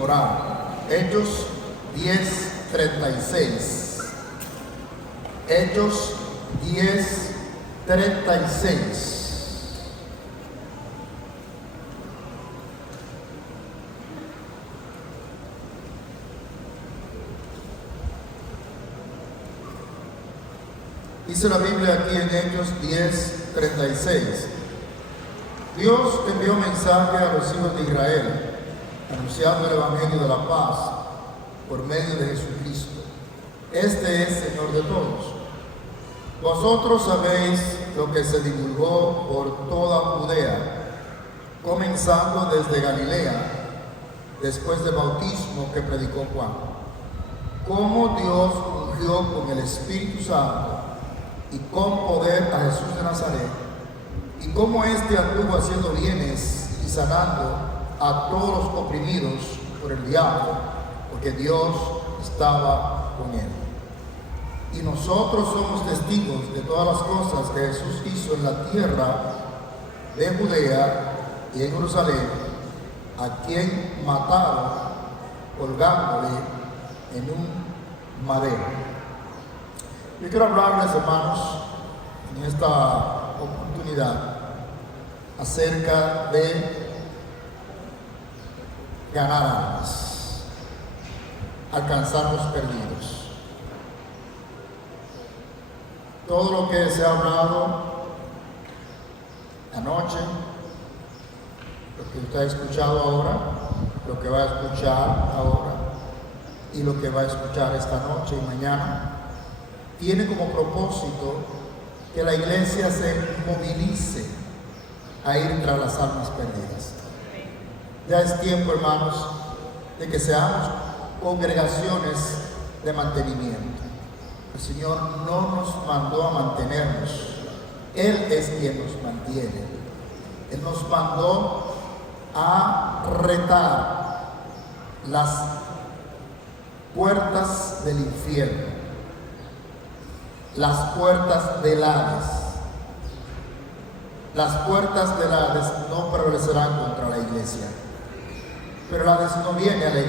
orar. Hechos 10:36. Hechos 10:36. Dice la Biblia aquí en Hechos 10:36. Dios envió mensaje a los hijos de Israel, anunciando el Evangelio de la paz por medio de Jesucristo. Este es Señor de todos. Vosotros sabéis lo que se divulgó por toda Judea, comenzando desde Galilea, después del bautismo que predicó Juan, cómo Dios ungió con el Espíritu Santo y con poder a Jesús de Nazaret, y cómo éste anduvo haciendo bienes y sanando a todos los oprimidos por el diablo, porque Dios estaba con él. Y nosotros somos testigos de todas las cosas que Jesús hizo en la tierra de Judea y en Jerusalén, a quien mataron colgándole en un madero. Yo quiero hablarles, hermanos, en esta oportunidad acerca de ganar almas, alcanzar los perdidos. Todo lo que se ha hablado anoche, lo que usted ha escuchado ahora, lo que va a escuchar ahora y lo que va a escuchar esta noche y mañana, tiene como propósito que la iglesia se movilice a ir tras las almas perdidas. Ya es tiempo, hermanos, de que seamos congregaciones de mantenimiento. El Señor no nos mandó a mantenernos, Él es quien nos mantiene. Él nos mandó a retar las puertas del infierno, las puertas del Hades. Las puertas del Hades no prevalecerán contra la iglesia, pero el Hades no viene a la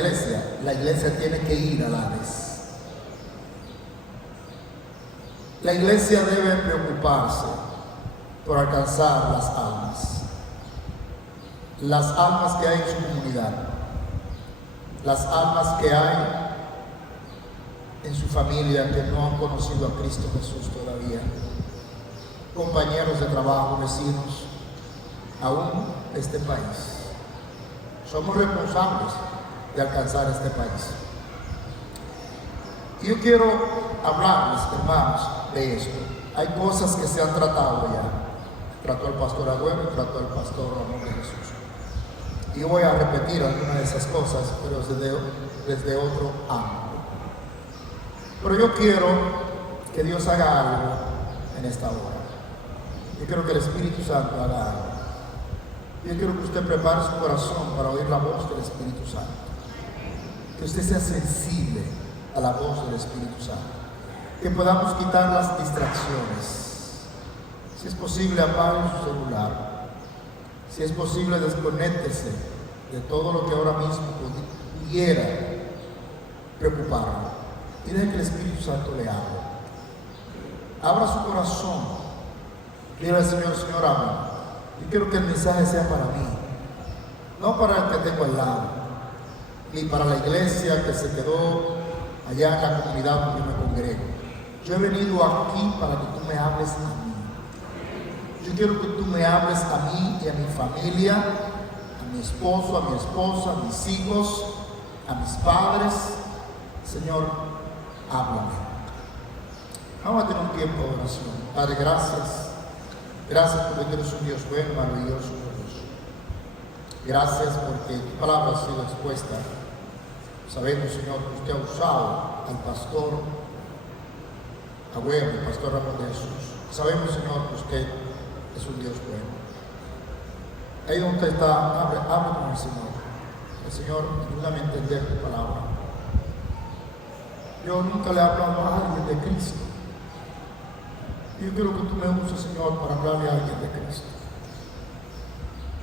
iglesia tiene que ir al Hades. La iglesia debe preocuparse por alcanzar las almas que hay en su comunidad, las almas que hay en su familia que no han conocido a Cristo Jesús todavía, compañeros de trabajo, vecinos, aún este país. Somos responsables de alcanzar este país. Y yo quiero hablarles, hermanos, de esto. Hay cosas que se han tratado ya. Trató el pastor Agüero y trató el pastor Ramón de Jesús. Y yo voy a repetir algunas de esas cosas, pero desde otro ángulo. Pero yo quiero que Dios haga algo en esta hora. Yo quiero que el Espíritu Santo haga algo. Yo quiero que usted prepare su corazón para oír la voz del Espíritu Santo. Que usted sea sensible a la voz del Espíritu Santo. Que podamos quitar las distracciones. Si es posible, apague su celular. Si es posible, desconéctese de todo lo que ahora mismo pudiera preocuparlo. Y deje que el Espíritu Santo le hable. Abra su corazón. Dile al Señor, Señor, habla. Yo quiero que el mensaje sea para mí, no para el que tengo al lado, ni para la iglesia que se quedó allá en la comunidad donde yo me congrego. Yo he venido aquí para que tú me hables a mí. Yo quiero que tú me hables a mí y a mi familia, a mi esposo, a mi esposa, a mis hijos, a mis padres. Señor, háblame. Vamos a tener un tiempo de oración. Padre, gracias. Gracias porque tú eres un Dios bueno, maravilloso, glorioso. Gracias porque tu palabra ha sido expuesta. Sabemos, Señor, que usted ha usado al pastor Agüero, el pastor Ramón de Jesús. Sabemos, Señor, que usted es un Dios bueno. Ahí donde usted está, hable con el Señor. El Señor, ayúdame a entender tu palabra. Yo nunca le he hablado a alguien de Cristo. Yo quiero que tú me uses, Señor, para hablarle a alguien de Cristo.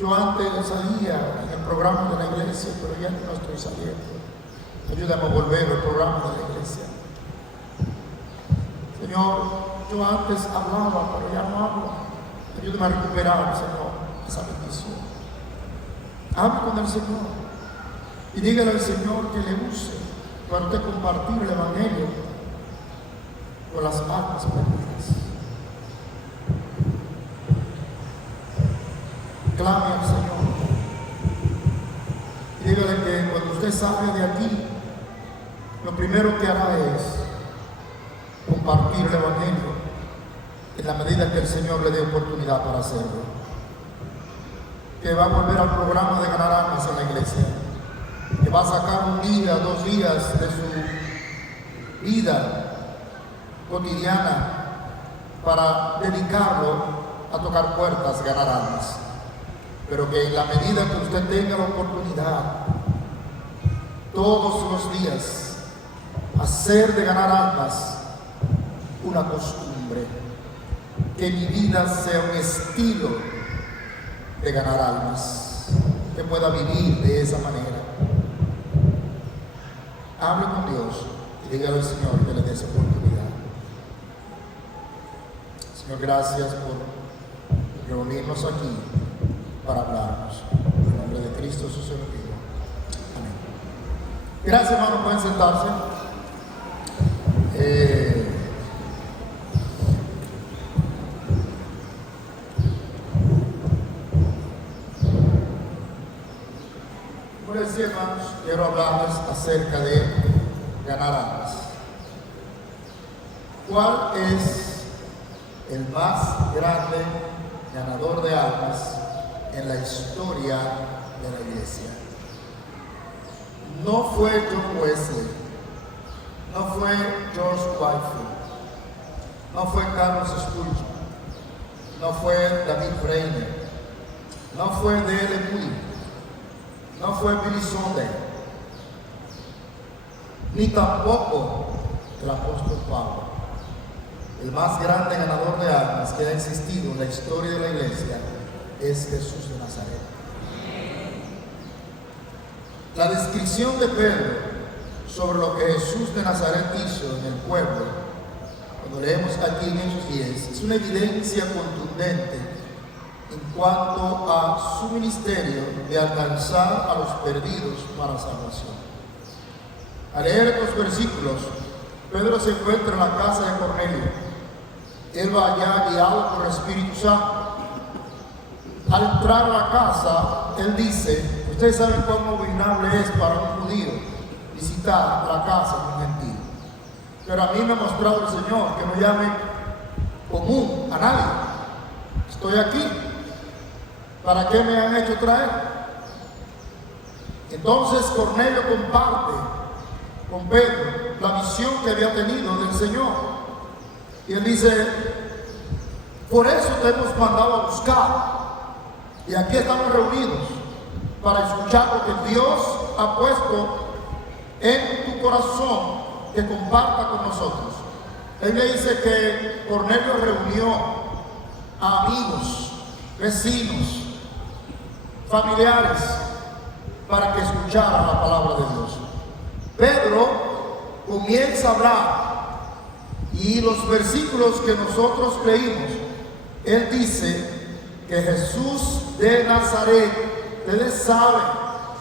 Yo antes salía en el programa de la iglesia, pero ya no estoy saliendo. Ayúdame a volver al programa de la iglesia. Señor, yo antes hablaba, pero ya no hablo. Ayúdame a recuperar, Señor, esa bendición. Hable con el Señor y dígale al Señor que le use para usted compartir el Evangelio con las almas perdidas. Clame al Señor y dígale que cuando usted salga de aquí, lo primero que hará es compartir el Evangelio en la medida que el Señor le dé oportunidad para hacerlo. Que va a volver al programa de ganar almas en la iglesia, que va a sacar un día, 2 días de su vida cotidiana para dedicarlo a tocar puertas, ganar almas. Pero que en la medida que usted tenga la oportunidad, todos los días, hacer de ganar almas una costumbre, que mi vida sea un estilo de ganar almas, que pueda vivir de esa manera. Hable con Dios y dígale al Señor que le dé esa oportunidad. Señor, gracias por reunirnos aquí para hablarnos. En el nombre de Cristo, su Señor. Amén. Gracias, hermanos, pueden sentarse. Por decir, hermanos, quiero hablarles acerca de ganar almas. ¿Cuál es el más grande ganador de almas en la historia de la iglesia? No fue John Wesley, no fue George Whitefield, no fue Carlos Spurgeon, no fue David Brainerd, no fue D.L. Moody, no fue Billy Sunday, ni tampoco el apóstol Pablo. El más grande ganador de almas que ha existido en la historia de la iglesia es Jesús de Nazaret. La descripción de Pedro sobre lo que Jesús de Nazaret hizo en el pueblo, cuando leemos aquí en Hechos 10, es una evidencia contundente en cuanto a su ministerio de alcanzar a los perdidos para salvación. Al leer estos versículos, Pedro se encuentra en la casa de Cornelio. Él va allá guiado por el Espíritu Santo. Al entrar a la casa, él dice, ustedes saben cuán abominable es para un judío visitar la casa de un gentil. Pero a mí me ha mostrado el Señor que no llame común a nadie. Estoy aquí. ¿Para qué me han hecho traer? Entonces Cornelio comparte con Pedro la visión que había tenido del Señor. Y él dice, por eso te hemos mandado a buscar. Y aquí estamos reunidos para escuchar lo que Dios ha puesto en tu corazón que comparta con nosotros. Él le dice que Cornelio reunió a amigos, vecinos, familiares para que escucharan la palabra de Dios. Pedro comienza a hablar y los versículos que nosotros leímos, él dice que Jesús de Nazaret, ustedes saben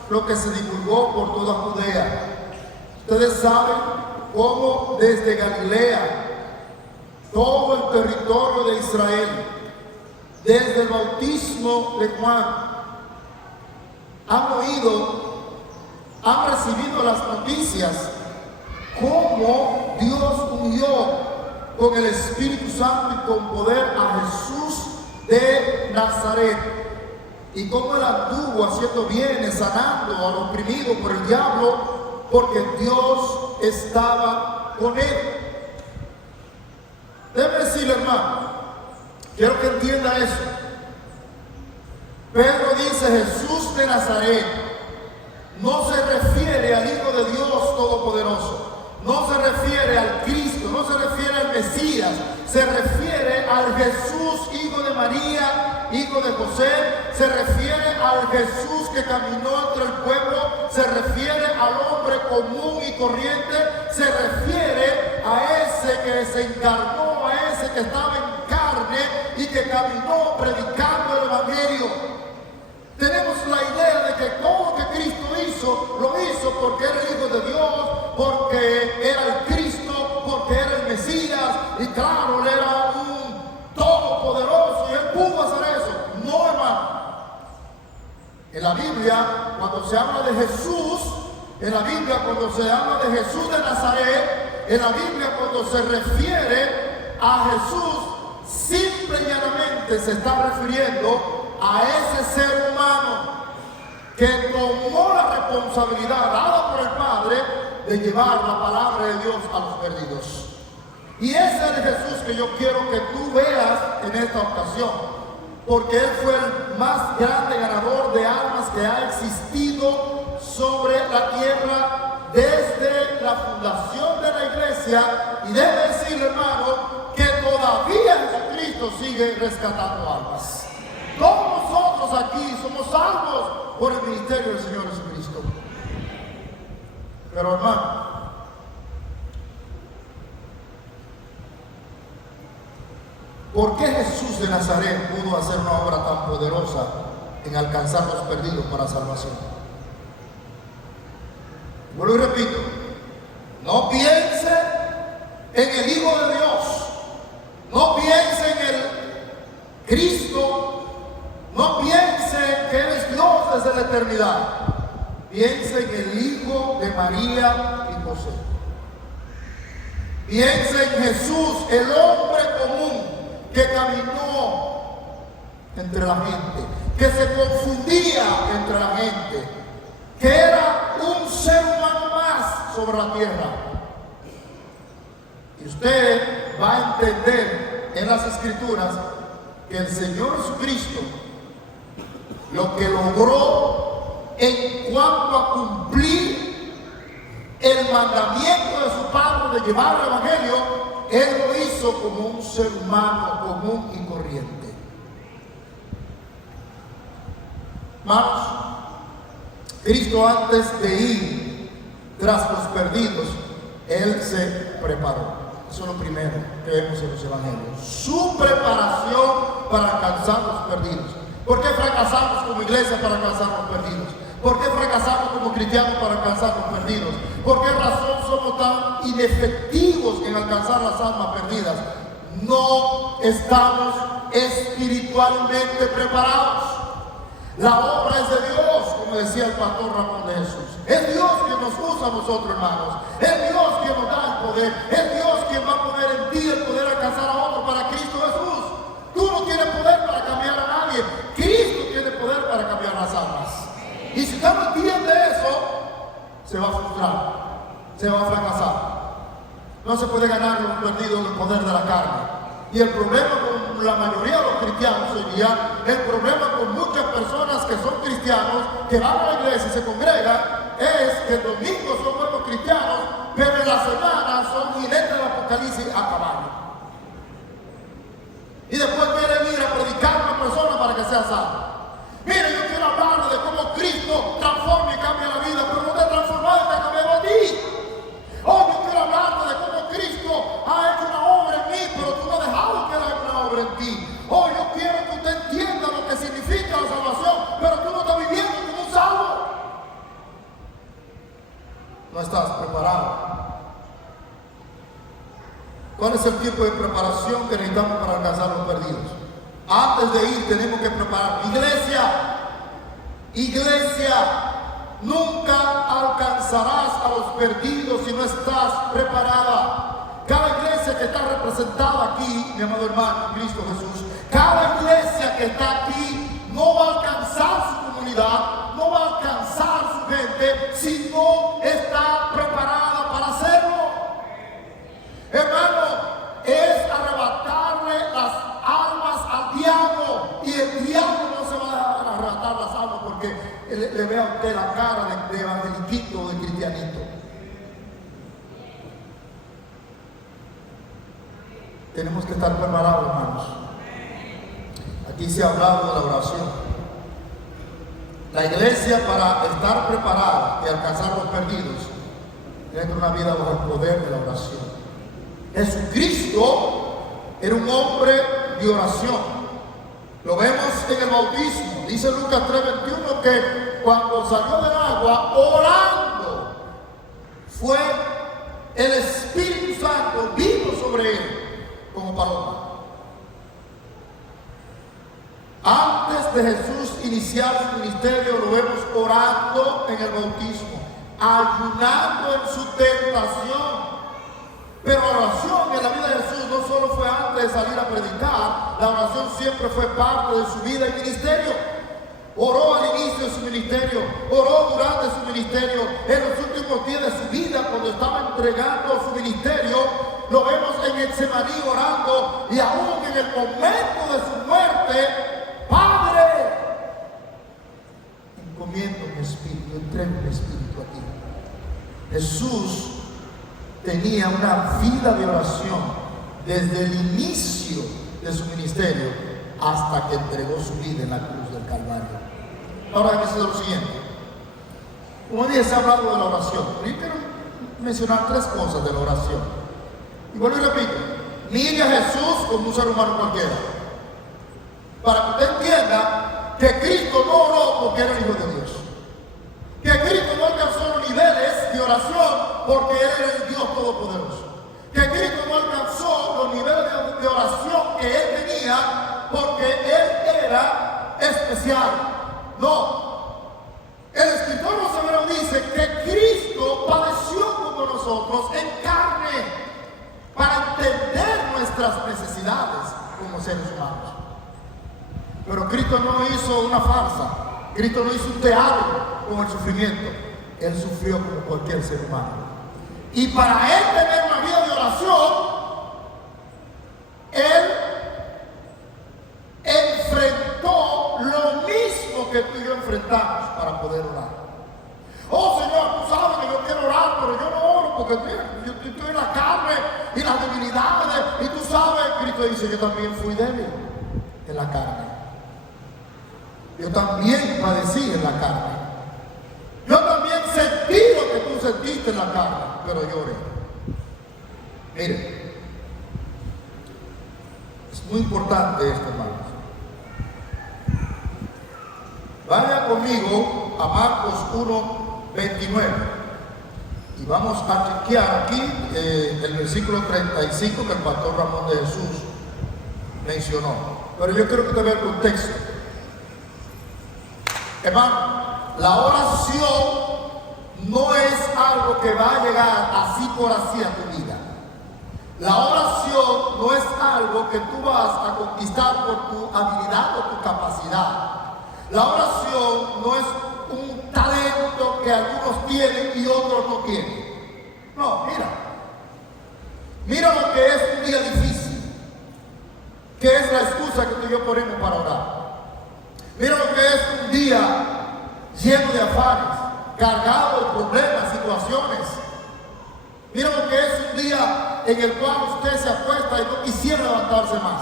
lo que se divulgó por toda Judea, ustedes saben cómo desde Galilea, todo el territorio de Israel, desde el bautismo de Juan, han oído, han recibido las noticias cómo Dios ungió con el Espíritu Santo y con poder a Jesús de Nazaret, y cómo él anduvo haciendo bienes, sanando a los oprimidos por el diablo, porque Dios estaba con él. Debe decirle, hermano, quiero que entienda eso. Pedro dice Jesús de Nazaret, no se refiere al Hijo de Dios Todopoderoso, no se refiere al Cristo, no se refiere al Mesías, se refiere al Jesús, Hijo de María, hijo de José, se refiere al Jesús que caminó entre el pueblo, se refiere al hombre común y corriente, se refiere a ese que se encarnó, a ese que estaba en carne y que caminó predicando el Evangelio. Tenemos la idea de que todo lo que Cristo hizo, lo hizo porque era el Hijo de Dios, porque era el Cristo, porque era el Mesías, y claro, él era un todopoderoso y él pudo hacer eso. No, hermano. En la Biblia, cuando se habla de Jesús, en la Biblia cuando se habla de Jesús de Nazaret, en la Biblia cuando se refiere a Jesús, simple y llanamente se está refiriendo a ese ser humano que tomó la responsabilidad dada por el Padre de llevar la palabra de Dios a los perdidos. Y ese es el Jesús que yo quiero que tú veas en esta ocasión, porque Él fue el más grande ganador de almas que ha existido sobre la tierra desde la fundación de la iglesia. Y debe decirle, hermano, que todavía Jesucristo sigue rescatando almas. Todos nosotros aquí somos salvos por el ministerio del Señor Jesucristo. Pero, hermano, ¿por qué Jesús de Nazaret pudo hacer una obra tan poderosa en alcanzar los perdidos para salvación? Vuelvo y repito, no piense en el Hijo de Dios, no piense en el Cristo, no piense que Él es Dios desde la eternidad. Piense en el Hijo de María y José. Piense en Jesús, el hombre común que caminó entre la gente, que se confundía entre la gente, que era un ser humano más sobre la tierra. Y usted va a entender en las Escrituras que el Señor Jesucristo lo que logró en cuanto a cumplir el mandamiento de su Padre de llevar el Evangelio, Él lo hizo como un ser humano común y corriente. Hermanos, Cristo, antes de ir tras los perdidos, Él se preparó. Eso es lo primero que vemos en los evangelios. Su preparación para alcanzar los perdidos. ¿Por qué fracasamos como iglesia para alcanzar los perdidos? ¿Por qué fracasamos como cristianos para alcanzar los perdidos? ¿Por qué razón somos tan inefectivos en alcanzar las almas perdidas? No estamos espiritualmente preparados. La obra es de Dios, como decía el pastor Ramón de Jesús. Es Dios quien nos usa a nosotros, hermanos. Es Dios quien nos da el poder. Es Dios quien va a poner en ti el poder alcanzar a otro para Cristo Jesús. Tú no tienes poder para cambiar a nadie. Cristo tiene poder para cambiar las almas. Y si usted no entiende eso, se va a frustrar, se va a fracasar. No se puede ganar los perdidos del poder de la carne. Y el problema con la mayoría de los cristianos hoy día, el problema con muchas personas que son cristianos, que van a la iglesia y se congregan, es que el domingo son buenos cristianos, pero en la semana son jinetes del Apocalipsis a caballo. Y después quieren ir a predicar a una persona para que sea salva. Mire, yo quiero hablar de cómo Cristo transforma y cambia la vida, pero no te ha transformado y te ha cambiado a ti. Hoy yo quiero hablarte de cómo Cristo ha hecho una obra en mí, pero tú no has dejado que Él haga una obra en ti. Hoy yo quiero que usted entienda lo que significa la salvación, pero tú no estás viviendo como un salvo. No estás preparado. ¿Cuál es el tipo de preparación que necesitamos para alcanzar los perdidos? Antes de ir tenemos que preparar. Iglesia, nunca alcanzarás a los perdidos si no estás preparada. Cada iglesia que está representada aquí, mi amado hermano, Cristo Jesús, cada iglesia que está aquí no va a alcanzar su comunidad, no va a alcanzar su gente si no está preparada para hacerlo. Hermano, es arrebatarle las almas al diablo, y el diablo no se va a dejar arrebatar las almas porque le ve a usted la cara de evangeliquito o de cristianito. Tenemos que estar preparados, hermanos. Aquí se ha hablado de la oración. La iglesia, para estar preparada y alcanzar los perdidos, tiene una vida bajo el poder de la oración. Jesucristo era un hombre de oración. Lo vemos en el bautismo. Dice Lucas 3:21 que cuando salió del agua orando, fue el Espíritu Santo vino sobre él como paloma. Antes de Jesús iniciar su ministerio, lo vemos orando en el bautismo, ayunando en su tentación. Pero la oración en la vida de Jesús no solo fue antes de salir a predicar, la oración siempre fue parte de su vida y ministerio. Oró al inicio de su ministerio, oró durante su ministerio, en los últimos días de su vida, cuando estaba entregando su ministerio, lo vemos en Getsemaní orando, y aún en el momento de su muerte, Padre, encomiendo mi espíritu, entrego mi espíritu a ti. Jesús tenía una vida de oración desde el inicio de su ministerio hasta que entregó su vida en la cruz del Calvario. Ahora hay que hacer lo siguiente. Como dije, se ha hablado de la oración. Yo quiero mencionar tres cosas de la oración. Y vuelvo y repito, mire a Jesús como un ser humano cualquiera, para que usted entienda que Cristo no oró porque era el Hijo de Dios, que Cristo no alcanzó los niveles de oración porque Él era el Dios Todopoderoso, que Cristo no alcanzó los niveles de oración que Él tenía porque Él era especial. No, el escritor los Hebreos dice que Cristo padeció como nosotros en carne para entender nuestras necesidades como seres humanos. Pero Cristo no hizo una farsa, Cristo no hizo un teatro con el sufrimiento. Él sufrió como cualquier ser humano. Y para Él tener una vida de oración, Él enfrentó lo mismo que tú y yo enfrentamos para poder orar. Oh Señor, tú sabes que yo quiero orar, pero yo no oro porque yo estoy en la carne y las debilidades. Y tú sabes, Cristo dice, yo también fui débil en la carne. Yo también padecí en la carne. Yo también sentí lo que tú sentiste en la carne, pero lloré. Mire, es muy importante esto, hermanos. Vaya conmigo a Marcos 1:29 y vamos a chequear aquí el versículo 35 que el pastor Ramón de Jesús mencionó. Pero yo quiero que te vea el contexto. Hermano, la oración no es algo que va a llegar así por así a tu vida. La oración no es algo que tú vas a conquistar por tu habilidad o tu capacidad. La oración no es un talento que algunos tienen y otros no tienen. No, mira lo que es un día difícil, que es la excusa que tú y yo ponemos para orar. Mira lo que es un día lleno de afanes, cargado de problemas, situaciones. Mira lo que es un día en el cual usted se acuesta y no quisiera levantarse más.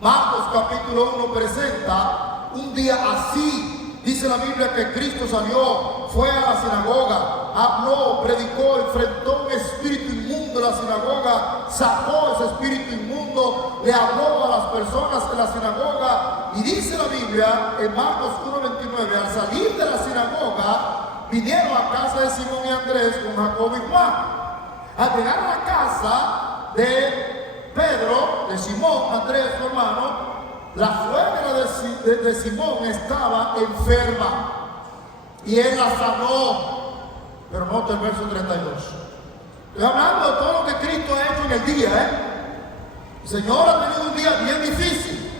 Marcos capítulo 1 presenta un día así. Dice la Biblia que Cristo salió, fue a la sinagoga, habló, predicó, enfrentó un espíritu inmundo en la sinagoga, sacó ese espíritu inmundo, le habló a las personas en la sinagoga. Y dice la Biblia en Marcos 1:29, al salir de la sinagoga, vinieron a casa de Simón y Andrés con Jacobo y Juan. Al llegar a la casa de Pedro, de Simón, Andrés, su hermano, la suegra de Simón estaba enferma y él la sanó. Pero nota el verso 32. Estoy hablando de todo lo que Cristo ha hecho en el día. El Señor ha tenido un día bien difícil.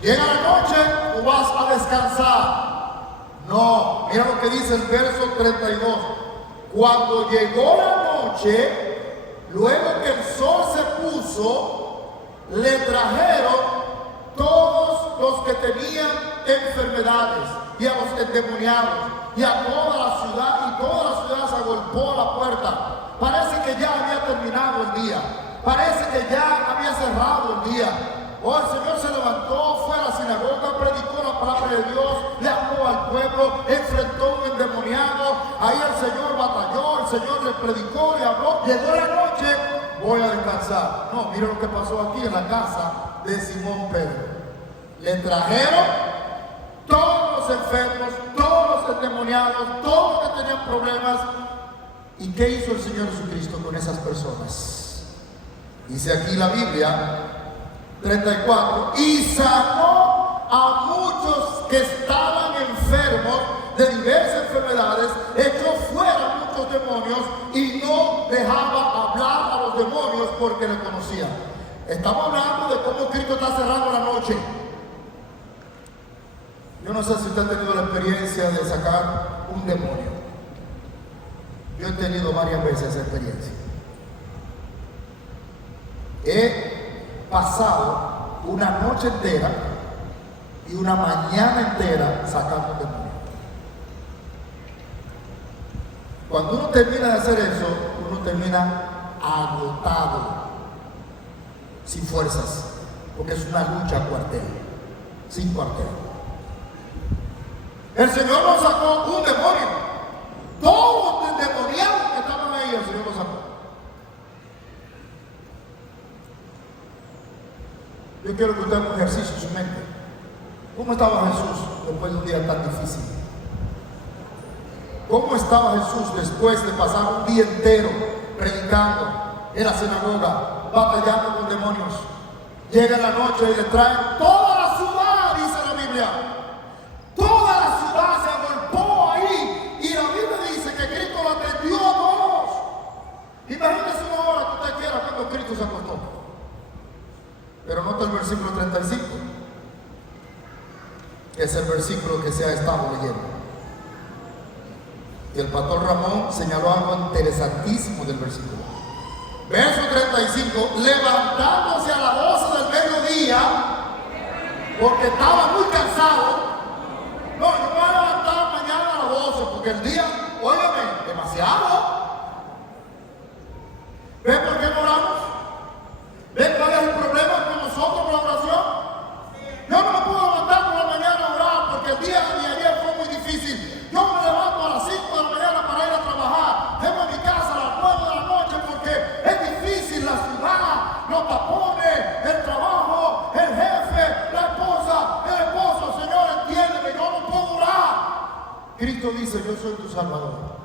Llega la noche, tú vas a descansar. No, mira lo que dice el verso 32. Cuando llegó la noche, luego que el sol se puso, le trajeron todos los que tenían enfermedades y a los endemoniados y a toda la ciudad, y toda la ciudad se agolpó a la puerta. Parece que ya había terminado el día, parece que ya había cerrado el día. Oh, el Señor se levantó, fue a la sinagoga sinagoga, predicó la palabra de Dios, le habló al pueblo, enfrentó a un endemoniado. Ahí el Señor batalló, el Señor le predicó, le habló. Llegó la noche, voy a descansar. No, mira lo que pasó aquí en la casa de Simón Pedro. Le trajeron todos los enfermos, todos los endemoniados, todos los que tenían problemas. ¿Y qué hizo el Señor Jesucristo con esas personas? Dice aquí la Biblia 34, y sanó a muchos que estaban enfermos de diversas enfermedades, echó fuera muchos demonios y no dejaba hablar a los demonios porque le conocían. Estamos hablando de cómo Cristo está cerrando la noche. Yo no sé si usted ha tenido la experiencia de sacar un demonio. Yo he tenido varias veces esa experiencia. He pasado una noche entera y una mañana entera sacando un demonio. Cuando uno termina de hacer eso, uno termina agotado, sin fuerzas, porque es una lucha a cuartel, sin cuartel. El Señor nos sacó un demonio. Todos los endemoniados que estaban ahí, el Señor los sacó. Yo quiero que usted haga un ejercicio en su mente. ¿Cómo estaba Jesús después de un día tan difícil? ¿Cómo estaba Jesús después de pasar un día entero predicando en la sinagoga, batallando con demonios? Llega la noche y le traen toda la ciudad, dice la Biblia. Toda la ciudad se agolpó ahí y la Biblia dice que Cristo lo atendió a todos. Imagínese una hora que usted quiera cuando Cristo se acostó. Pero nota el versículo 35, que es el versículo que se ha estado leyendo. Y el pastor Ramón señaló algo interesantísimo del versículo. Verso 35, levantándose a las 12 del mediodía, porque estaba muy cansado. No, yo me voy a levantar mañana a las 12, porque el día, óigame, demasiado. ¿Ven por qué no oramos? ¿Ven cuál es el problema con nosotros con la oración? Yo no me puedo levantar por la mañana a orar, porque el día de ayer fue muy difícil. Yo me levanto a las 5 de la mañana para ir a trabajar. Llego a mi casa a las 9 de la noche porque es difícil la ciudad, los tapones, el trabajo, el jefe, la esposa, el esposo. Señor, entiéndeme, yo no puedo orar. Cristo dice, yo soy tu Salvador.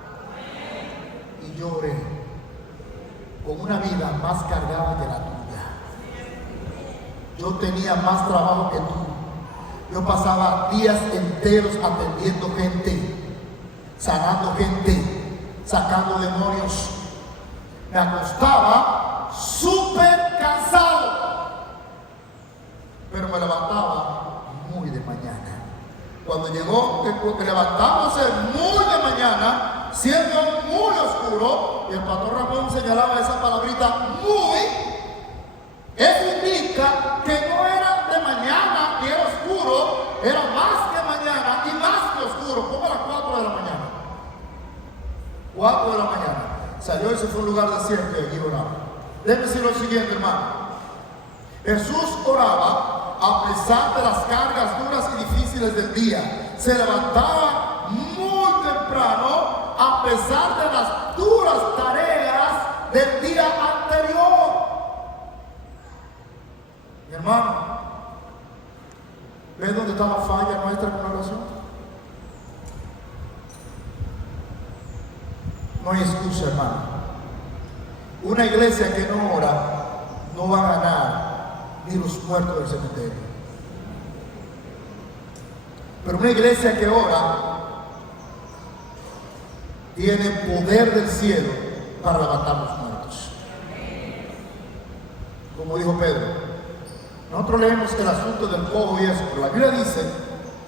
Y yo oré con una vida más cargada que la tuya. Yo tenía más trabajo que tú. Yo pasaba días enteros atendiendo gente, sanando gente, sacando demonios. Me acostaba súper cansado, pero me levantaba muy de mañana. Cuando llegó, que levantándose muy de mañana, siendo muy oscuro, y el pastor Ramón señalaba esa palabrita muy, eso indica que no era de mañana ni era oscuro, era más que mañana y más que oscuro, como a las 4 de la mañana. 4 de la mañana. Salió y se fue a un lugar desierto y allí oraba. Déjeme decir lo siguiente, hermano. Jesús oraba a pesar de las cargas duras y difíciles del día. Se levantaba muy temprano a pesar de las duras tareas del día anterior. Mi hermano, ¿ves dónde está la falla nuestra con la oración? No hay excusa, hermano. Una iglesia que no ora no va a ganar ni los muertos del cementerio. Pero una iglesia que ora tiene poder del cielo para levantar los muertos. Como dijo Pedro. Nosotros leemos el asunto del cojo y eso, pero la Biblia dice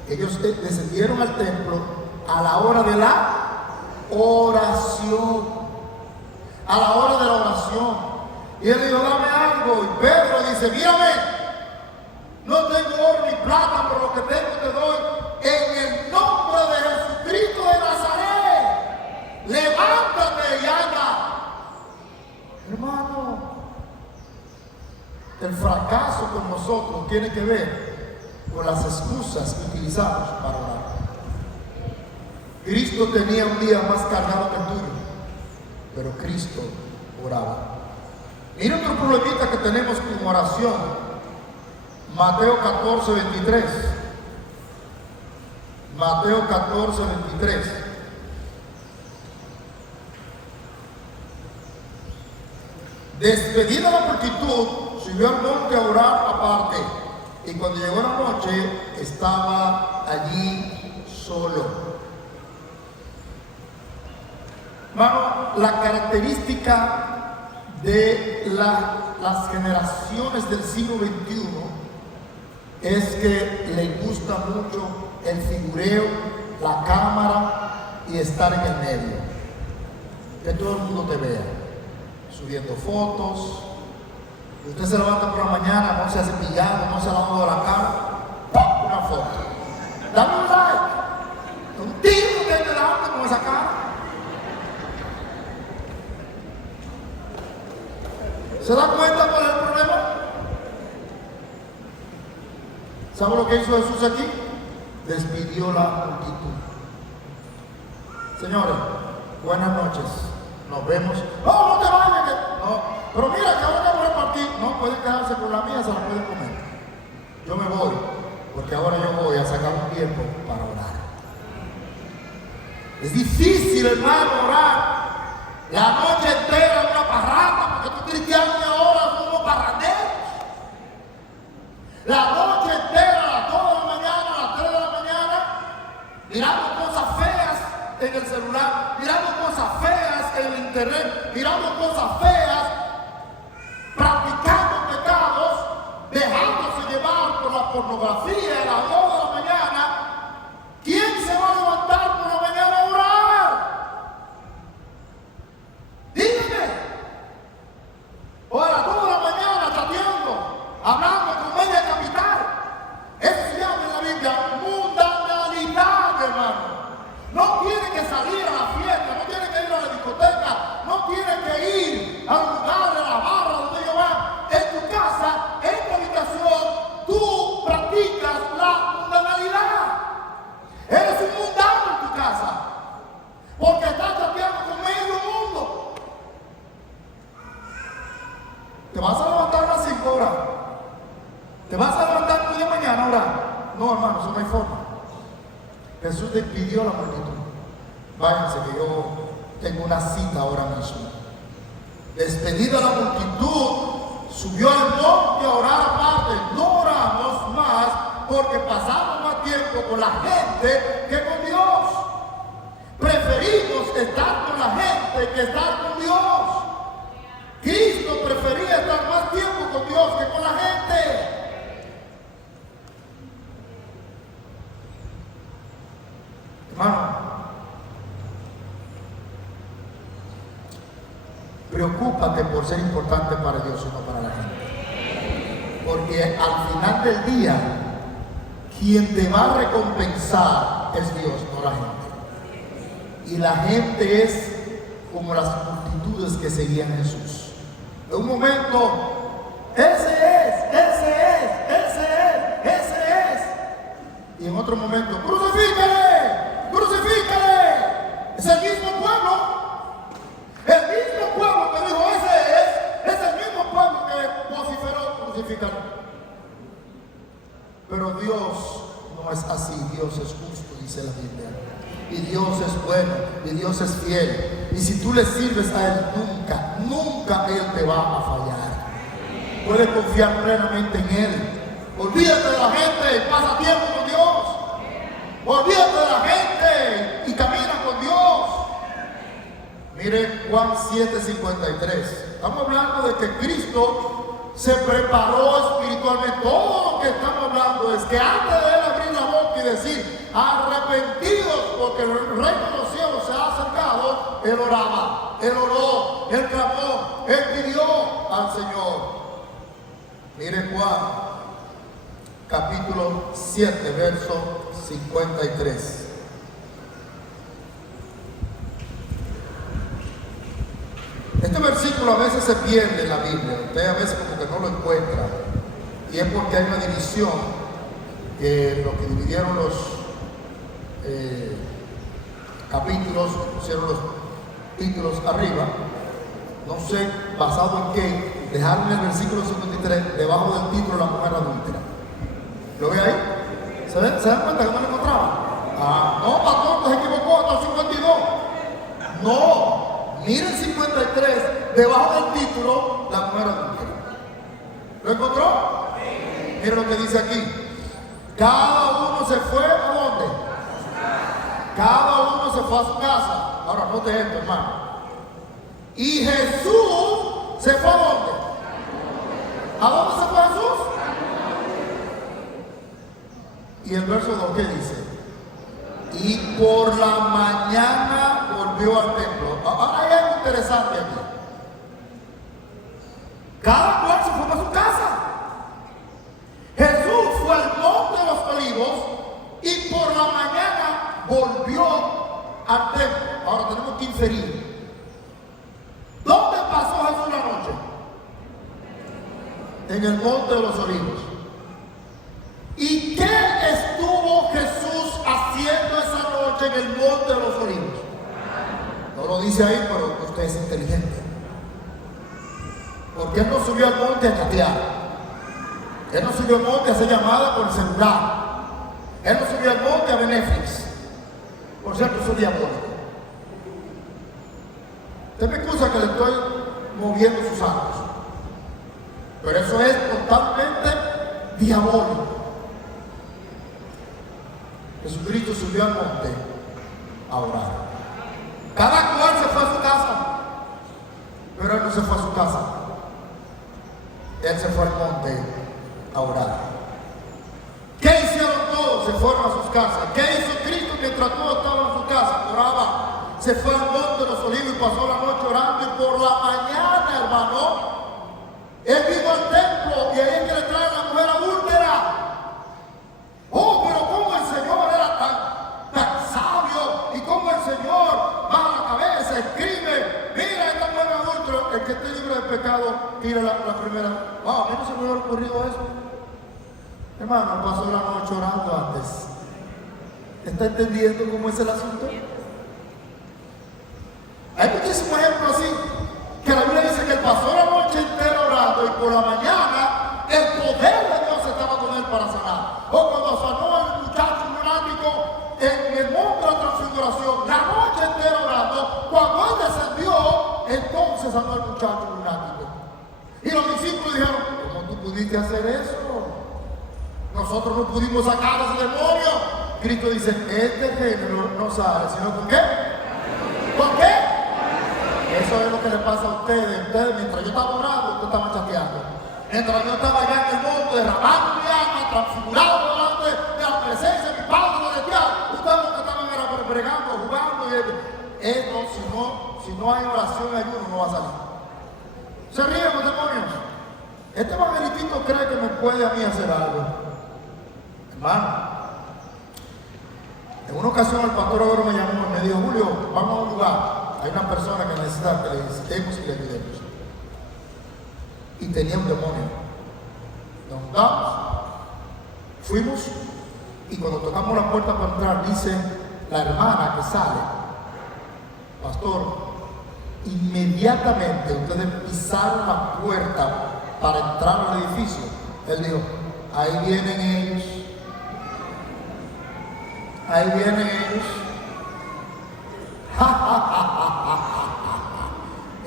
que ellos descendieron al templo a la hora de la oración. A la hora de la oración. Y él dijo, dame algo. Y Pedro dice, mírame, no tengo oro ni plata, pero lo que tengo te doy. En el nombre de Jesucristo de Nazaret, levántate y anda. Hermano, el fracaso con nosotros tiene que ver con las excusas que utilizamos para orar. Cristo tenía un día más cargado que el tuyo, pero Cristo oraba. Mira otro problemita que tenemos con oración. Mateo 14, 23. Mateo 14, 23. Despedida la multitud, subió al monte a orar aparte. Y cuando llegó la noche, estaba allí solo. Hermano, la característica de las generaciones del siglo XXI es que les gusta mucho el figureo, la cámara y estar en el medio. Que todo el mundo te vea, subiendo fotos. Usted se levanta por la mañana, no se ha cepillado, no se ha lavado la cara, ¡pum! Una foto. Dame un like. Un tiro que te da con esa cara. ¿Se da cuenta cuál es el problema? ¿Sabe lo que hizo Jesús aquí? Despidió la multitud. Señores, buenas noches. Nos vemos. ¡Oh, no te vayas! No, pero mira, que ahora vamos a repartir. No, pueden quedarse con la mía, se la pueden comer. Yo me voy, porque ahora yo voy a sacar un tiempo para orar. Es difícil, hermano, orar la noche entera en una parranda, porque tú cristianos ahora somos parranderos. La noche entera, a las 2 de la mañana, a las 3 de la mañana, mirando cosas feas en el celular, mirando cosas feas en el internet, mirando cosas feas, practicando pecados, dejándose llevar por la pornografía a las 2 de la mañana. ¿Quién se va a levantar por la mañana a orar? Dígame. O a las 2 de la mañana chateando, hablando con media capital. Eso se llama en la Biblia mundanalidad, hermano. No tiene que salir a la fiesta, no tiene que ir a la discoteca, no tiene que ir al lugar de la barra donde ellos van. En tu casa, en tu habitación, tú practicas la mundanalidad. Eres un mundano en tu casa, porque estás chateando con medio mundo. ¿Te vas a levantar a las 5 horas? ¿Te vas a levantar el día de mañana ahora? No, hermano, eso no hay forma. Jesús despidió a la multitud. Váyanse que yo tengo una cita ahora mismo. Despedida la multitud, subió al monte a orar aparte. No oramos más porque pasamos más tiempo con la gente que con Dios. Preferimos estar con la gente que estar con Dios. Cristo prefería estar más tiempo con Dios que con la gente. Hermano, preocúpate por ser importante para Dios y no para la gente. Porque al final del día, quien te va a recompensar es Dios, no la gente. Y la gente es como las multitudes que seguían a Jesús. En un momento, ese es. Y en otro momento, ¡crucifícale! Es el mismo pueblo. El mismo pueblo que dijo ese es el mismo pueblo que vociferó, crucifícale. Pero Dios no es así. Dios es justo, dice la Biblia. Y Dios es bueno, y Dios es fiel. Y si tú le sirves a Él, nunca Él te va a fallar. Puedes confiar plenamente en Él. Olvídate de la gente y pasa tiempo con Dios. Olvídate de la gente y camina con Dios. Mire Juan 7:53. Estamos hablando de que Cristo se preparó espiritualmente. Todo lo que estamos hablando es que antes de Él abrir la boca y decir arrepentidos porque el reino de los cielos se ha acercado, Él oraba, Él oró, Él clamó, Él pidió al Señor. Mire Juan capítulo 7, verso 53. Este versículo a veces se pierde en la Biblia. Usted a veces como que no lo encuentra. Y es porque hay una división Lo que dividieron los capítulos, pusieron los títulos arriba. No sé basado en qué, dejaron el versículo 53 debajo del título La mujer adúltera. ¿Lo ve ahí? ¿Se dan cuenta que no lo encontraba? No, pastor, se equivocó, hasta el 52. No, miren 53 debajo del título La mujer adúltera. ¿Lo encontró? Miren lo que dice aquí. Cada uno se fue a dónde? Cada uno se fue a su casa. Ahora note esto, hermano. Y Jesús se fue a dónde? ¿A dónde se fue Jesús? Y el verso 2, ¿qué dice? Y por la mañana volvió al templo. Ahora hay algo interesante aquí. Cada cual se fue para su casa. Jesús fue al monte de los Olivos y por la mañana volvió al templo. Ahora tenemos que inferir. ¿Dónde pasó Jesús la noche? En el monte de los Olivos. ¿Y qué estuvo Jesús haciendo esa noche en el monte de los Olivos? No lo dice ahí, pero usted es inteligente. Porque él no subió al monte a chatear. Él no subió al monte a hacer llamadas por el celular. Él no subió al monte a ver Netflix. Por cierto, eso es diabólico. Usted me excusa que le estoy moviendo sus actos, pero eso es totalmente diabólico. Jesucristo subió al monte a orar. Cada cual se fue a su casa, pero él no se fue a su casa. Él se fue al monte a orar. ¿Qué hicieron todos? Se fueron a sus casas. ¿Qué hizo Cristo mientras todos estaban en su casa? Oraba. Se fue al monte de los Olivos y pasó la noche orando. Y por la mañana, hermano, él vino al templo y ahí es que le trae a la mujer adúltera. Oh, pero cómo el Señor era tan sabio y cómo el Señor baja la cabeza, escribe, mira esta mujer adúltera, el que esté libre de pecado, tira la primera. A mí no se me había ocurrido eso. Hermano, pasó la noche orando antes. ¿Está entendiendo cómo es el asunto? Hay muchísimos ejemplos así, que la Biblia dice que él pasó la noche entera orando y por la mañana el poder de Dios estaba con él para sanar. O cuando sanó al muchacho lunático en el monte de la transfiguración, la noche entera orando, cuando él descendió, entonces sanó al muchacho lunático. Y los discípulos dijeron, ¿cómo tú pudiste hacer eso? Nosotros no pudimos sacar a ese demonio. Cristo dice, este género no sale, sino ¿con qué? ¿Con qué? Eso es lo que le pasa a ustedes. Ustedes, mientras yo estaba orando, ustedes estaban chateando. Mientras yo estaba allá en el monte, derramando mi alma, transfigurado delante de la presencia de mi Padre celestial, ustedes lo que estaban era bregando, jugando. Y esto, si no hay oración y ayuno, no va a salir. Se ríen los demonios. Este evangelistito cree que me puede a mí hacer algo. Hermano, en una ocasión el pastor Agüero me llamó y me dijo, Julio, vamos a un lugar. Hay una persona que necesita que le visitemos y le ayudemos. Y tenía un demonio. Nos juntamos, fuimos, y cuando tocamos la puerta para entrar, dice la hermana que sale, pastor, inmediatamente ustedes pisaron la puerta para entrar al edificio. Él dijo, ahí vienen ellos. Ahí vienen ellos.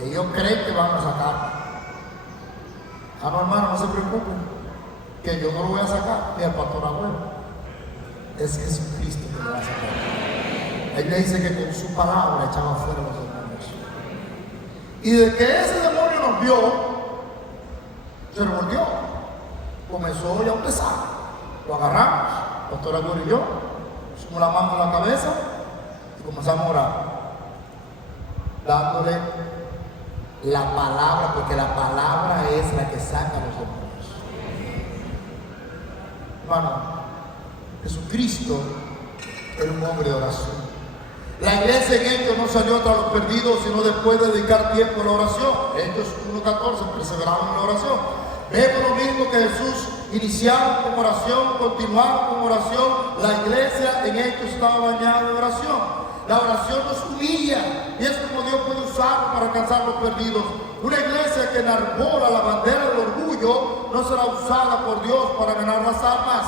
Ellos creen que van a sacar. No, hermano, no se preocupen, que yo no lo voy a sacar, ni al pastor Agüero. Es Jesucristo que lo va a sacar. Él le dice que con su palabra echaba fuera los demonios. Y de que ese demonio nos vio, se revolvió. Comenzó ya a empezar. Lo agarramos, el pastor Agüero y yo, pusimos la mano en la cabeza y comenzamos a orar, dándole la palabra, porque la palabra es la que saca a los demonios. Hermano, Jesucristo era un hombre de oración. La iglesia en Hechos no salió tras los perdidos, sino después de dedicar tiempo a la oración. Hechos 1:14, perseveraban en la oración. Vemos lo mismo que Jesús iniciaron con oración, continuaron con oración. La iglesia en Hechos estaba bañada de oración. La oración nos humilla y es como Dios puede usarlo para alcanzar los perdidos. Una iglesia que enarbola la bandera del orgullo no será usada por Dios para ganar las almas.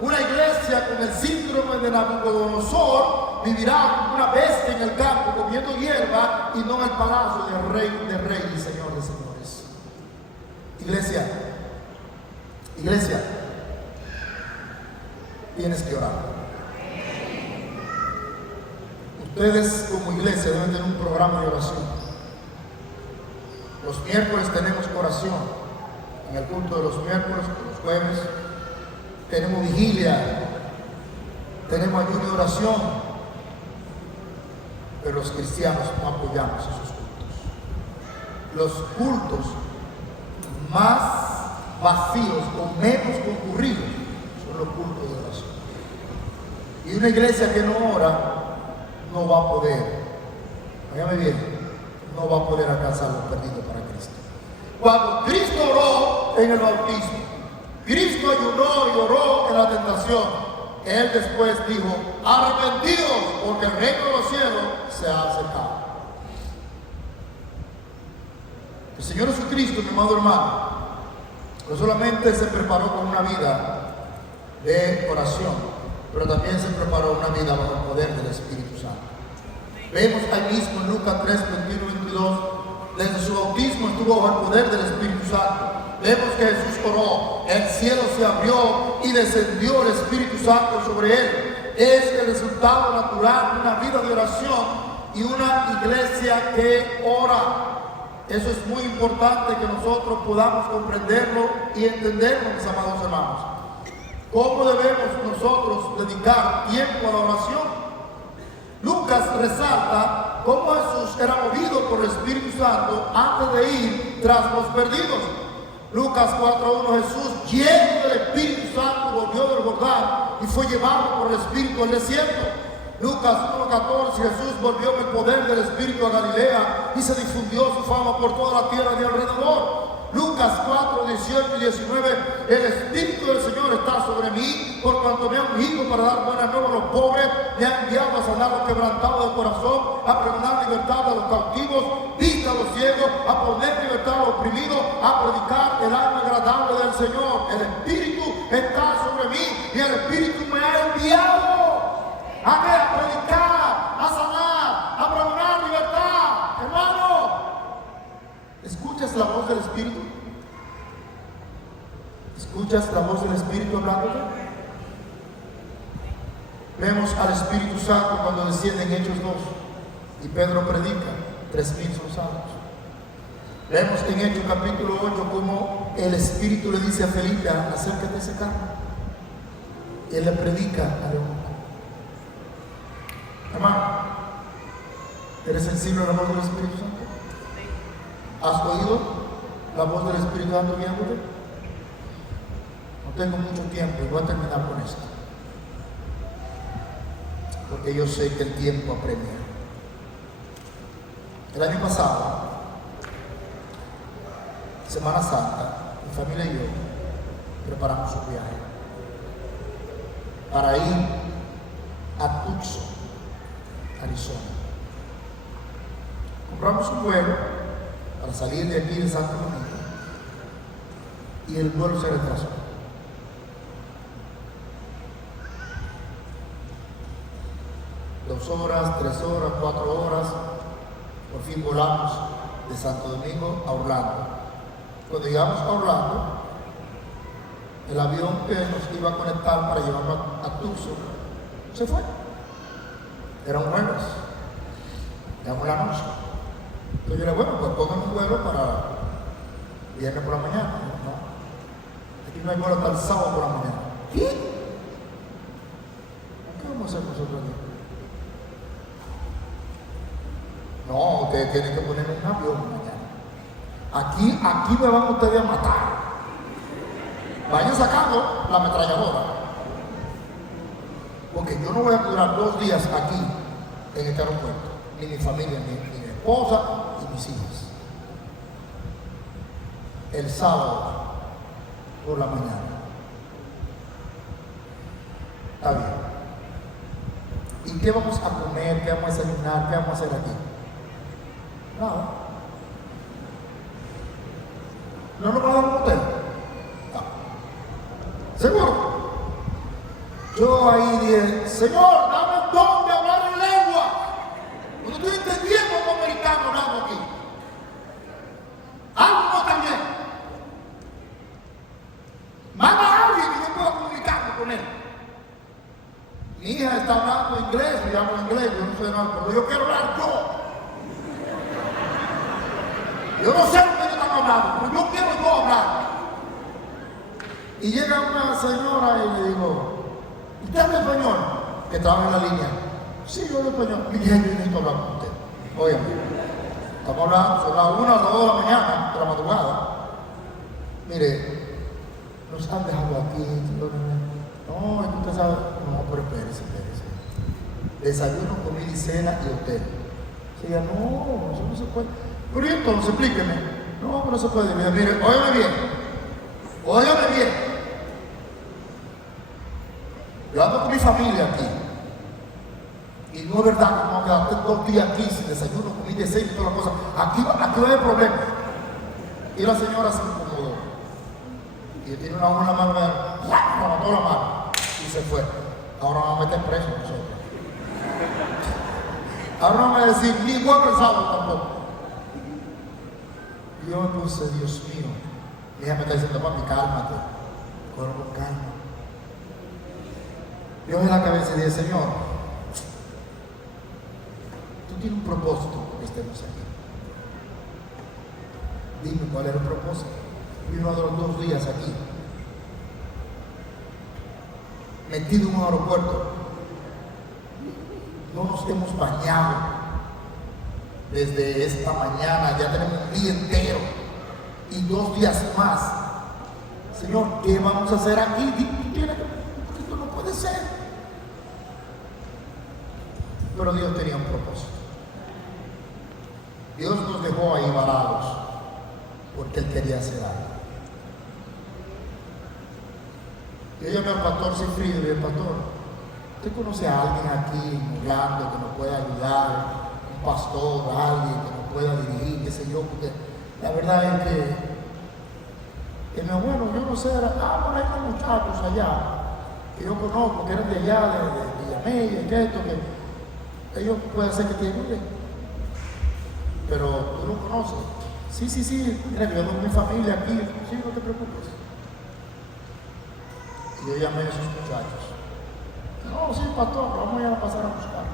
Una iglesia con el síndrome de Nabucodonosor vivirá como una bestia en el campo comiendo hierba y no en el palacio del rey de reyes y señor de señores. Iglesia, tienes que orar. Ustedes como iglesia deben tener un programa de oración. Los miércoles tenemos oración. En el culto de los miércoles, los jueves, tenemos vigilia, tenemos ayuno de oración. Pero los cristianos no apoyamos esos cultos. Los cultos más vacíos o menos concurridos son los cultos de oración. Y una iglesia que no ora no va a poder, óigame bien, no va a poder alcanzar los perdidos para Cristo. Cuando Cristo oró en el bautismo, Cristo ayunó y oró en la tentación, Él después dijo: arrepentidos, porque el reino de los cielos se ha acercado. El Señor Jesucristo, mi amado hermano, no solamente se preparó con una vida de oración, pero también se preparó una vida bajo el poder del Espíritu Santo. Vemos ahí mismo en Lucas 3, 21-22, desde su bautismo estuvo bajo el poder del Espíritu Santo. Vemos que Jesús oró, el cielo se abrió y descendió el Espíritu Santo sobre él. Es el resultado natural de una vida de oración y una iglesia que ora. Eso es muy importante que nosotros podamos comprenderlo y entenderlo, mis amados hermanos. ¿Cómo debemos nosotros dedicar tiempo a la oración? Lucas resalta cómo Jesús era movido por el Espíritu Santo antes de ir tras los perdidos. Lucas 4:1, Jesús, lleno del Espíritu Santo, volvió del Jordán y fue llevado por el Espíritu al desierto. Lucas 1:14, Jesús volvió en el poder del Espíritu a Galilea y se difundió su fama por toda la tierra de alrededor. Lucas 4:18-19, el Espíritu del Señor está sobre mí, por cuanto me ha ungido para dar buenas nuevas a los pobres, me ha enviado a sanar a los quebrantados de corazón, a pregonar libertad a los cautivos, vista a los ciegos, a poner libertad a los oprimidos, a predicar el año agradable del Señor. El Espíritu está sobre mí y el Espíritu me ha enviado a predicar, a sanar, a pregonar libertad. Hermano, ¿escuchas la voz del Espíritu? ¿Escuchas la voz del Espíritu hablándote? Vemos al Espíritu Santo cuando desciende en Hechos 2 y Pedro predica, 3,000 son salvos. Vemos en Hechos capítulo 8 como el Espíritu le dice a Felipe: acércate a ese carro. Y él le predica a León. Hermano, ¿eres sensible a la voz del Espíritu Santo? ¿Has oído la voz del Espíritu Santo guiándote? No tengo mucho tiempo y voy a terminar con esto, porque yo sé que el tiempo apremia. El año pasado, Semana Santa, mi familia y yo preparamos un viaje para ir a Tucson, Arizona. Compramos un vuelo para salir de aquí de Santo Domingo y el vuelo se retrasó. Dos horas, 3 horas, 4 horas, por fin volamos de Santo Domingo a Orlando. Cuando llegamos a Orlando, el avión que nos iba a conectar para llevarnos a Tucson se fue. Era un jueves, era la noche. Entonces yo le dije: bueno, pues pongan un vuelo para viernes por la mañana. No, aquí no hay vuelo hasta el sábado por la mañana. ¿Qué? ¿Qué vamos a hacer nosotros aquí? No, ustedes tienen que poner un avión mañana. Aquí me van ustedes a matar. Vayan sacando la ametralladora, porque yo no voy a durar 2 días aquí en este aeropuerto, ni mi familia, ni mi esposa y mis hijas. El sábado por la mañana. Está bien. ¿Y qué vamos a comer? ¿Qué vamos a desayunar? ¿Qué vamos a hacer aquí? Nada. ¿No nos va a dar un hotel? No. ¿Seguro? Yo ahí dije, Señor, dame un don de hablar en lengua. No estoy entendiendo como americano nada aquí. Algo no está bien. Manda a alguien que yo pueda comunicarme con él. Mi hija está hablando inglés, yo hablo inglés, yo no sé nada, pero yo quiero hablar yo. Yo no sé lo que ellos están hablando, pero yo quiero yo hablar. Y llega una señora y le digo, ¿usted habla español? Que trabaja en la línea. Sí, yo hablo español. Y dije, yo necesito hablar con usted. Oigan, estamos hablando, son las 1 o las 2 de la mañana, de la madrugada. Mire, nos están dejando aquí. No, es que usted sabe. No, pero espérese. Desayuno, comida y cena y hotel. Y ella, no, eso no se puede. Pero entonces, explíqueme. No, pero no se puede. Mire, óigame bien. Yo ando con mi familia aquí. Y no es verdad que vamos a quedar 2 días aquí sin desayuno, comida y cena y todas las cosas. Aquí va a haber problemas. Y la señora se incomodó. Y tiene una mano en la mano, me mató la mano. Y se fue. Ahora vamos a meter preso nosotros. Ahora no me va a decir ni buen sábado tampoco. Y yo me puse, Dios mío. Mi hija me está diciendo, papi, cálmate. Cógelo con calma. Yo en la cabeza y dije, Señor, tú tienes un propósito que estemos aquí. Dime cuál era el propósito. Y uno de los 2 días aquí, metido en un aeropuerto, no nos hemos bañado desde esta mañana, ya tenemos un día entero y 2 días más. Señor, ¿qué vamos a hacer aquí? Esto no puede ser. Pero Dios tenía un propósito. Dios nos dejó ahí varados porque Él quería hacer algo. Yo llamé al pastor Cifrido y le dije, pastor, ¿usted conoce a alguien aquí en Orlando que nos pueda ayudar? Un pastor, alguien que nos pueda dirigir, qué sé yo, porque la verdad es que mi abuelo, yo no sé, bueno, hay unos muchachos allá que yo conozco, que eran de allá, de Villamella, que esto, que ellos pueden ser que te ayuden. Pero tú lo conoces. Sí, mira, yo tengo mi familia aquí, sí, no te preocupes. Y yo llamé a esos muchachos. No, sí, pastor, vamos a pasar a buscar.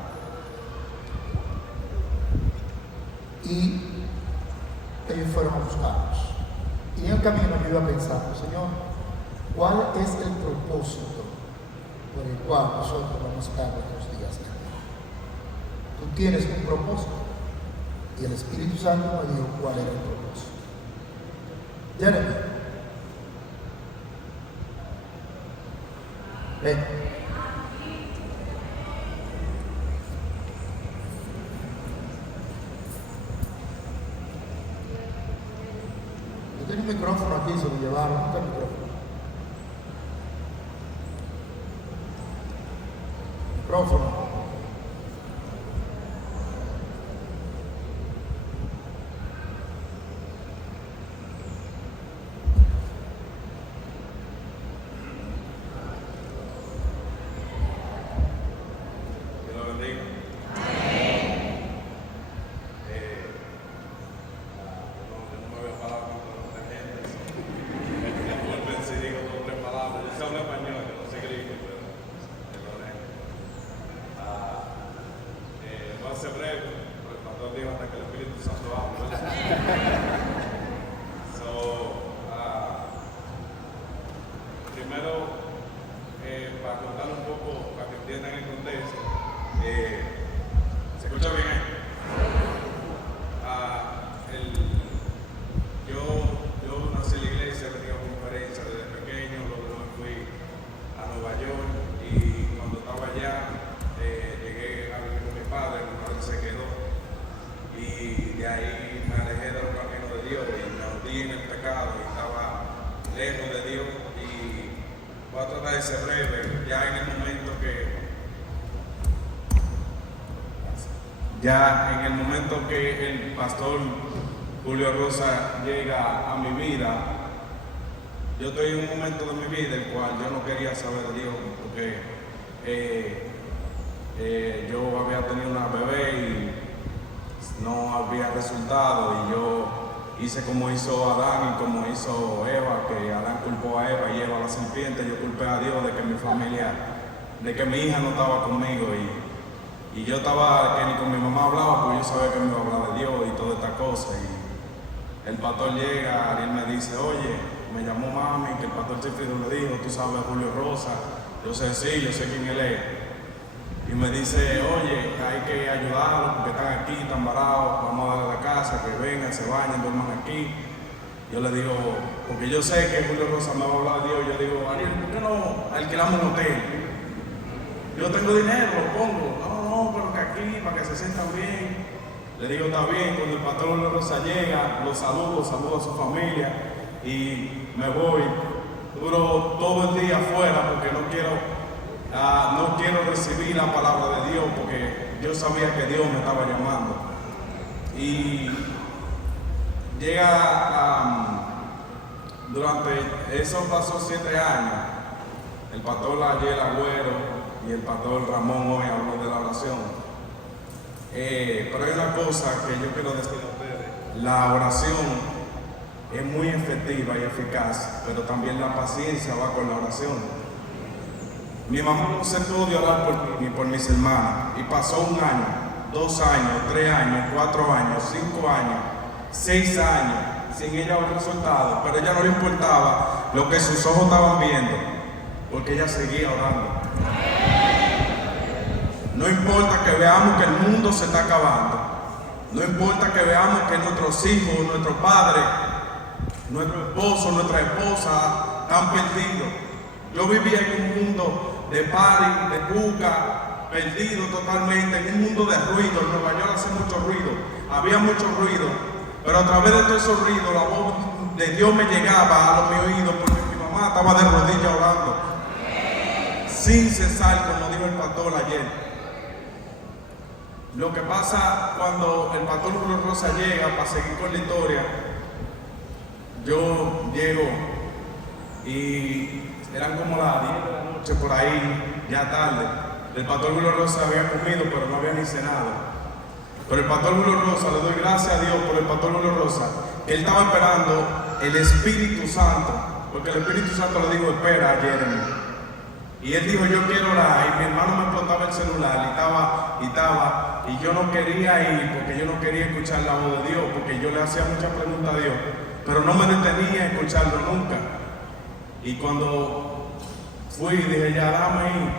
Y ellos fueron a buscarnos. Y en el camino yo iba pensando, Señor, ¿cuál es el propósito por el cual nosotros vamos a estar nuestros días aquí? Tú tienes un propósito. Y el Espíritu Santo me dijo cuál era el propósito. Jeremy, ven. Yo tengo un micrófono aquí, se lo llevaron. ¿Dónde está el micrófono? Micrófono. ahí me alejé de los caminos de Dios y me hundí en el pecado y estaba lejos de Dios. voy a tratar de ser breve. Ya en el momento que el pastor Julio Rosa llega a mi vida, yo estoy en un momento de mi vida el cual yo no quería saber de Dios, porque yo había tenido una bebé y no había resultado, y yo hice como hizo Adán y como hizo Eva, que Adán culpó a Eva y Eva a la serpiente. Yo culpé a Dios de que mi familia, de que mi hija no estaba conmigo, y yo estaba que ni con mi mamá hablaba, porque yo sabía que me iba a hablar de Dios y toda esta cosa. Y el pastor llega, Ariel me dice: oye, me llamó mami, que el pastor Chifrido le dijo, tú sabes a Julio Rosa. Yo sé, sí, yo sé quién él es. Y me dice: oye, hay que ayudarlos porque están aquí, están varados, vamos a darle a la casa, que vengan, se bañen, duerman aquí. Yo le digo, porque yo sé que Julio Rosa me va a hablar de Dios, yo digo: Ariel, ¿por qué no alquilamos un hotel? Yo tengo dinero, lo pongo. No, pero que aquí, para que se sientan bien. Le digo: está bien. Cuando el pastor Julio Rosa llega, lo saludo a su familia y me voy. Duro todo el día afuera porque no quiero recibir la palabra de Dios, porque yo sabía que Dios me estaba llamando. Y llega, durante eso pasó 7 años, el pastor Ayel Agüero y el pastor Ramón hoy habló de la oración. Pero hay una cosa que yo quiero decir a ustedes: la oración es muy efectiva y eficaz, pero también la paciencia va con la oración. Mi mamá no se pudo de orar por mí ni por mis hermanas, y pasó 1 año, 2 años, 3 años, 4 años, 5 años, 6 años sin ella ver resultados, pero a ella no le importaba lo que sus ojos estaban viendo, porque ella seguía orando. No importa que veamos que el mundo se está acabando, no importa que veamos que nuestros hijos, nuestros padres, nuestro esposo, nuestra esposa están perdidos. Yo vivía en un mundo de party, de buca, perdido totalmente, en un mundo de ruido. En Nueva York hace mucho ruido, había mucho ruido, pero a través de todo ese ruido la voz de Dios me llegaba a mi oído, porque mi mamá estaba de rodillas orando, sin cesar, como dijo el pastor ayer. Lo que pasa cuando el pastor Julio Rosa llega, para seguir con la historia, yo llego y eran como las 10 de la noche, por ahí, ya tarde. El pastor Julio Rosa había comido, pero no había ni cenado. Pero el pastor Julio Rosa, le doy gracias a Dios por el pastor Julio Rosa, que él estaba esperando el Espíritu Santo, porque el Espíritu Santo le dijo: espera a Jeremy. Y él dijo: yo quiero orar. Y mi hermano me explotaba el celular y yo no quería ir, porque yo no quería escuchar la voz de Dios, porque yo le hacía muchas preguntas a Dios, pero no me detenía a escucharlo nunca. Y cuando fui, dije: ya dame ir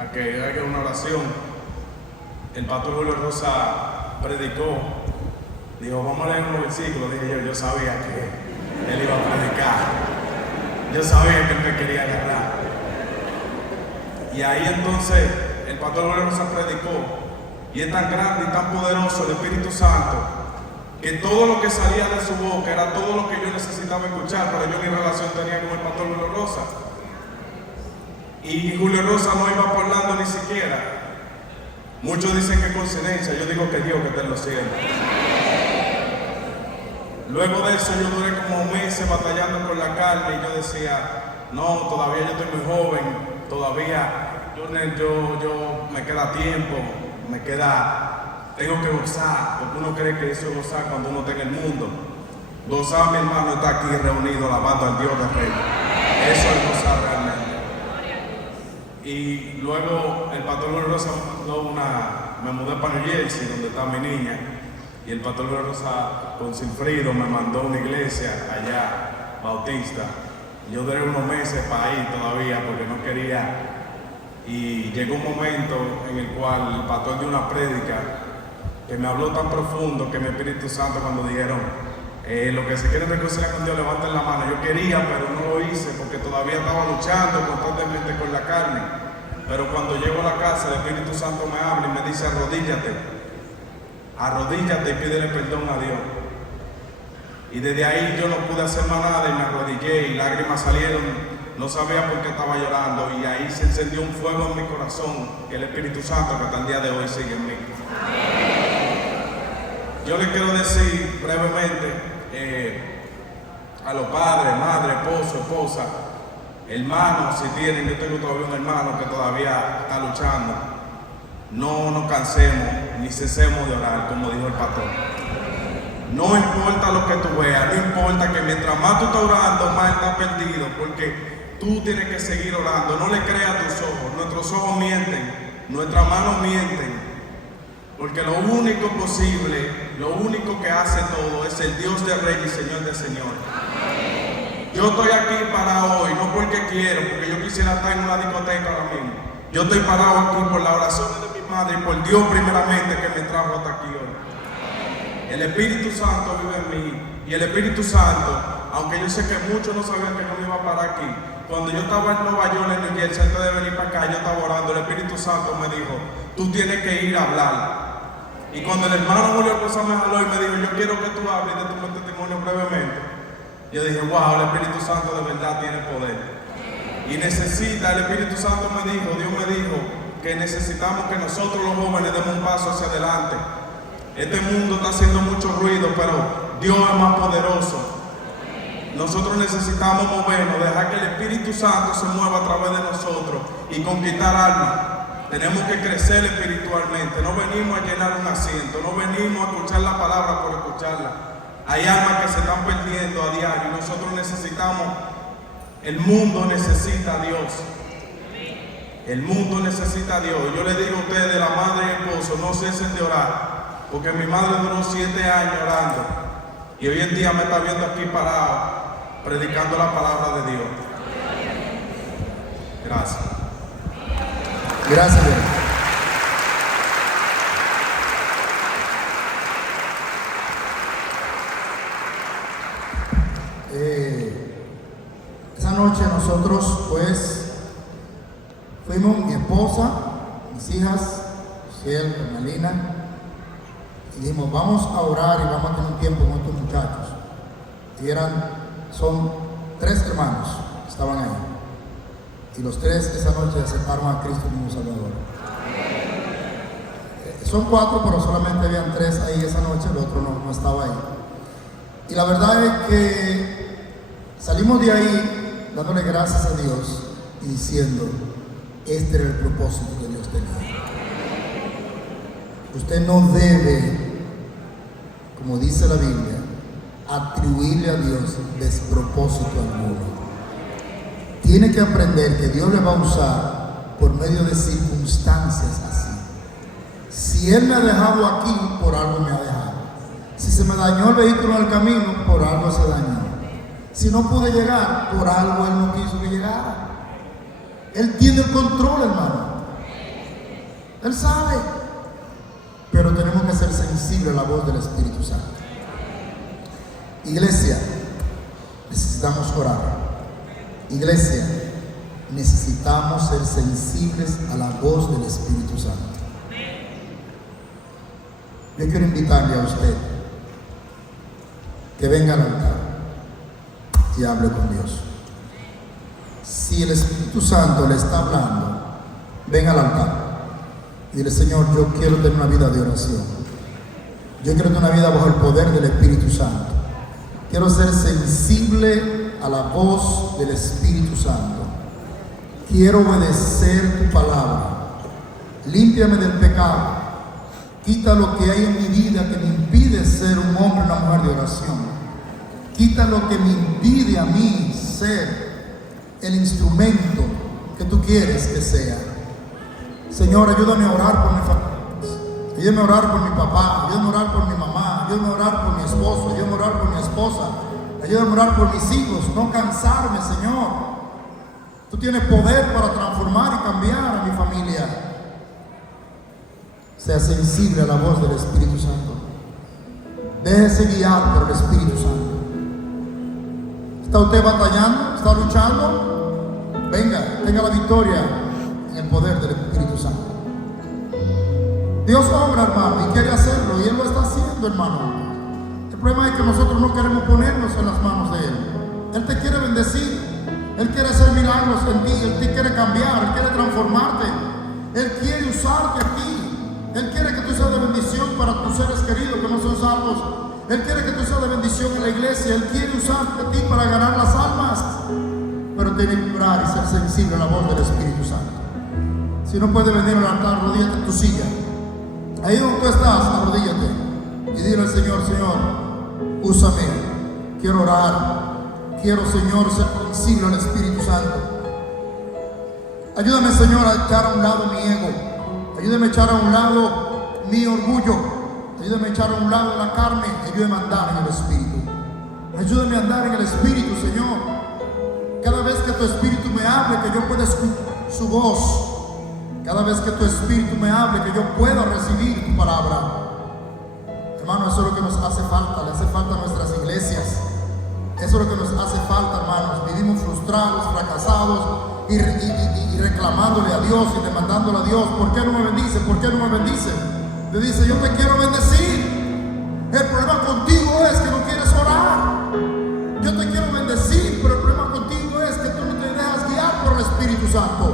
a que haga una oración. El pastor Julio Rosa predicó, dijo: vamos a leer unos versículos. Dije yo sabía que él iba a predicar, yo sabía que él me quería agarrar. Y ahí entonces el pastor Julio Rosa predicó, y es tan grande y tan poderoso el Espíritu Santo, que todo lo que salía de su boca era todo lo que yo necesitaba escuchar, pero yo ni relación tenía con el pastor Julio Rosa. Y Julio Rosa no iba por Orlando ni siquiera. Muchos dicen que es coincidencia, yo digo que Dios que está en los cielos. Luego de eso yo duré como meses batallando con la carne, y yo decía: no, todavía yo estoy muy joven, todavía yo me queda tiempo, tengo que gozar, porque uno cree que eso es gozar cuando uno está en el mundo. Gozar, mi hermano, está aquí reunido alabando al Dios de Rey. Eso es gozar realmente. Y luego el pastor Julio Rosa me mudé para New Jersey, donde está mi niña, y el pastor Julio Rosa con Silfrido me mandó a una iglesia allá, bautista. Yo duré unos meses para ir todavía, porque no quería. Y llegó un momento en el cual el pastor dio una prédica que me habló tan profundo, que mi Espíritu Santo, cuando dijeron: los que se quieren reconciliar con Dios, levanten la mano. Yo quería, pero no lo hice, porque todavía estaba luchando constantemente con la carne. Pero cuando llego a la casa, el Espíritu Santo me habla y me dice: arrodíllate y pídele perdón a Dios. Y desde ahí yo no pude hacer más nada, y me arrodillé y lágrimas salieron, no sabía por qué estaba llorando, y ahí se encendió un fuego en mi corazón, que el Espíritu Santo que hasta el día de hoy sigue en mí. Yo le quiero decir brevemente a los padres, madre, esposo, esposa, hermanos, si tienen, yo tengo todavía un hermano que todavía está luchando, no nos cansemos ni cesemos de orar, como dijo el pastor. No importa lo que tú veas, no importa que mientras más tú estás orando, más estás perdido, porque tú tienes que seguir orando. No le creas a tus ojos, nuestros ojos mienten, nuestras manos mienten, porque lo único posible, lo único que hace todo es el Dios de Reyes y Señor de Señores. Yo estoy aquí parado hoy, no porque quiero, porque yo quisiera estar en una discoteca ahora mismo. Yo estoy parado aquí por las oraciones de mi madre y por Dios primeramente que me trajo hasta aquí hoy. El Espíritu Santo vive en mí, y el Espíritu Santo, aunque yo sé que muchos no sabían que no me iba a parar aquí, cuando yo estaba en Nueva York, en New Jersey, antes de venir para acá, yo estaba orando, el Espíritu Santo me dijo, tú tienes que ir a hablar. Y cuando el hermano Julio Cosa me jaló y me dijo, yo quiero que tú hables de tu testimonio brevemente, yo dije, wow, el Espíritu Santo de verdad tiene poder. Y necesita, el Espíritu Santo me dijo, Dios me dijo, que necesitamos que nosotros los jóvenes demos un paso hacia adelante. Este mundo está haciendo mucho ruido, pero Dios es más poderoso. Nosotros necesitamos movernos, dejar que el Espíritu Santo se mueva a través de nosotros y conquistar almas. Tenemos que crecer espiritualmente. No venimos a llenar un asiento, no venimos a escuchar la palabra por escucharla. Hay almas que se están perdiendo a diario y nosotros necesitamos, el mundo necesita a Dios. El mundo necesita a Dios. Yo le digo a ustedes, la madre y el esposo, no cesen de orar. Porque mi madre duró 7 años orando y hoy en día me está viendo aquí parado, predicando la palabra de Dios. Gracias. Gracias, Dios. Esa noche nosotros pues fuimos, mi esposa, mis hijas, Ciel, Carmelina, y dijimos, vamos a orar y vamos a tener un tiempo con estos muchachos. Y son 3 hermanos que estaban ahí. Y los 3 esa noche aceptaron a Cristo como Salvador. Son 4, pero solamente habían 3 ahí esa noche, el otro no estaba ahí. Y la verdad es que salimos de ahí dándole gracias a Dios y diciendo, este era el propósito que Dios tenía. Usted no debe, como dice la Biblia, atribuirle a Dios despropósito alguno. Tiene que aprender que Dios le va a usar por medio de circunstancias así. Si Él me ha dejado aquí, por algo me ha dejado. Si se me dañó el vehículo en el camino, por algo se dañó. Si no pude llegar, por algo Él no quiso que llegara. Él tiene el control, hermano. Él sabe. Pero tenemos que ser sensibles a la voz del Espíritu Santo. Iglesia, necesitamos orar. Iglesia, necesitamos ser sensibles a la voz del Espíritu Santo. Yo quiero invitarle a usted que venga al altar y hable con Dios. Si el Espíritu Santo le está hablando, venga al altar. Dile, Señor, yo quiero tener una vida de oración. Yo quiero tener una vida bajo el poder del Espíritu Santo. Quiero ser sensible a la voz del Espíritu Santo. Quiero obedecer tu palabra. Límpiame del pecado. Quita lo que hay en mi vida que me impide ser un hombre o una mujer de oración. Quita lo que me impide a mí ser el instrumento que tú quieres que sea. Señor, ayúdame a orar por mi familia. Ayúdame a orar por mi papá. Ayúdame a orar por mi mamá. Ayúdame a orar por mi esposo. Ayúdame a orar por mi esposa. Ayúdame a orar por mis hijos. No cansarme, Señor. Tú tienes poder para transformar y cambiar a mi familia. Sea sensible a la voz del Espíritu Santo. Déjese guiar por el Espíritu Santo. ¿Está usted batallando? ¿Está luchando? Venga, tenga la victoria en el poder del Espíritu Santo. Dios obra, hermano, y quiere hacerlo, y Él lo está haciendo, hermano. El problema es que nosotros no queremos ponernos en las manos de Él. Él te quiere bendecir. Él quiere hacer milagros en ti, Él te quiere cambiar, Él quiere transformarte, Él quiere usarte a ti, Él quiere que tú seas de bendición para tus seres queridos que no son salvos, Él quiere que tú seas de bendición en la iglesia, Él quiere usarte a ti para ganar las almas, pero tienes que orar y ser sensible a la voz del Espíritu Santo. Si no puedes venir al altar, arrodíllate en tu silla. Ahí donde tú estás, arrodíllate y dile al Señor: Señor, úsame, quiero orar. Quiero, Señor, ser sensible al Espíritu Santo. Ayúdame, Señor, a echar a un lado mi ego. Ayúdame a echar a un lado mi orgullo. Ayúdame a echar a un lado la carne. Ayúdame a andar en el Espíritu. Ayúdame a andar en el Espíritu, Señor. Cada vez que tu Espíritu me hable, que yo pueda escuchar su voz. Cada vez que tu Espíritu me hable, que yo pueda recibir tu palabra. Hermano, eso es lo que nos hace falta. Le hace falta a nuestras iglesias. Eso es lo que nos hace falta, hermanos. Vivimos frustrados, fracasados y reclamándole a Dios y demandándole a Dios: ¿por qué no me bendice? ¿Por qué no me bendice? Le dice: yo te quiero bendecir. El problema contigo es que no quieres orar. Yo te quiero bendecir, pero el problema contigo es que tú no te dejas guiar por el Espíritu Santo.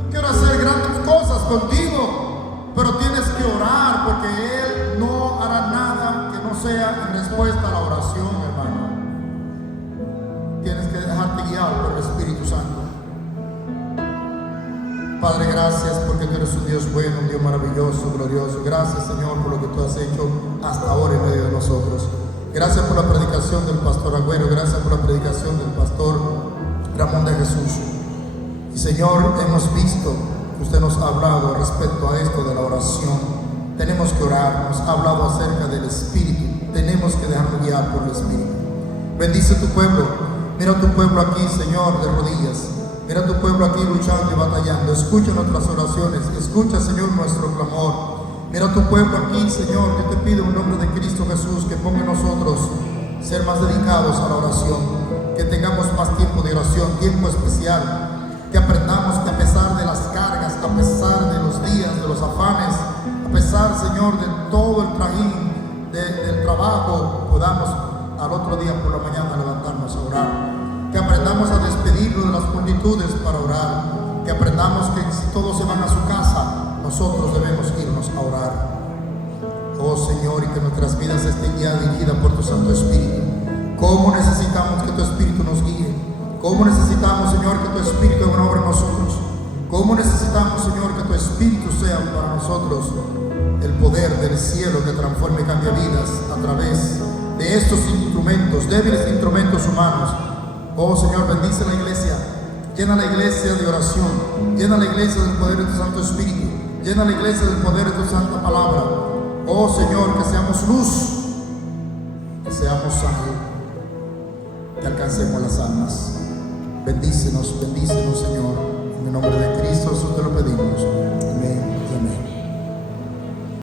Yo quiero hacer grandes cosas contigo, pero tienes que orar, porque Él no hará nada que no sea en respuesta a la oración, hermano. Tienes que dejarte guiar por el Espíritu Santo. Padre, gracias porque tú eres un Dios bueno, un Dios maravilloso, glorioso. Gracias, Señor, por lo que tú has hecho hasta ahora en medio de nosotros. Gracias por la predicación del pastor Agüero. Gracias por la predicación del pastor Ramón de Jesús. Y, Señor, hemos visto que usted nos ha hablado respecto a esto de la oración. Tenemos que orar. Nos ha hablado acerca del Espíritu. Tenemos que dejarnos guiar por el Espíritu. Bendice tu pueblo. Mira tu pueblo aquí, Señor, de rodillas. Mira tu pueblo aquí luchando y batallando. Escucha nuestras oraciones. Escucha, Señor, nuestro clamor. Mira tu pueblo aquí, Señor. Yo te pido en nombre de Cristo Jesús que ponga en nosotros ser más dedicados a la oración. Que tengamos más tiempo de oración, tiempo especial. Que aprendamos que a pesar de las cargas, a pesar de los días, de los afanes, a pesar, Señor, de todo el trajín del trabajo, podamos al otro día por la mañana levantarnos a orar. Que aprendamos a despedirnos de las multitudes para orar. Que aprendamos que si todos se van a su casa, nosotros debemos irnos a orar. Oh Señor, y que nuestras vidas estén ya dirigidas por tu Santo Espíritu. ¿Cómo necesitamos que tu Espíritu nos guíe? ¿Cómo necesitamos, Señor, que tu Espíritu haga una obra en nosotros? ¿Cómo necesitamos, Señor, que tu Espíritu sea para nosotros el poder del cielo que transforme y cambie vidas a través de estos instrumentos, débiles instrumentos humanos? Oh Señor, bendice la iglesia. Llena la iglesia de oración. Llena la iglesia del poder de tu Santo Espíritu. Llena la iglesia del poder de tu Santa Palabra. Oh Señor, que seamos luz, que seamos sangre, que alcancemos las almas. Bendícenos, Señor, en el nombre de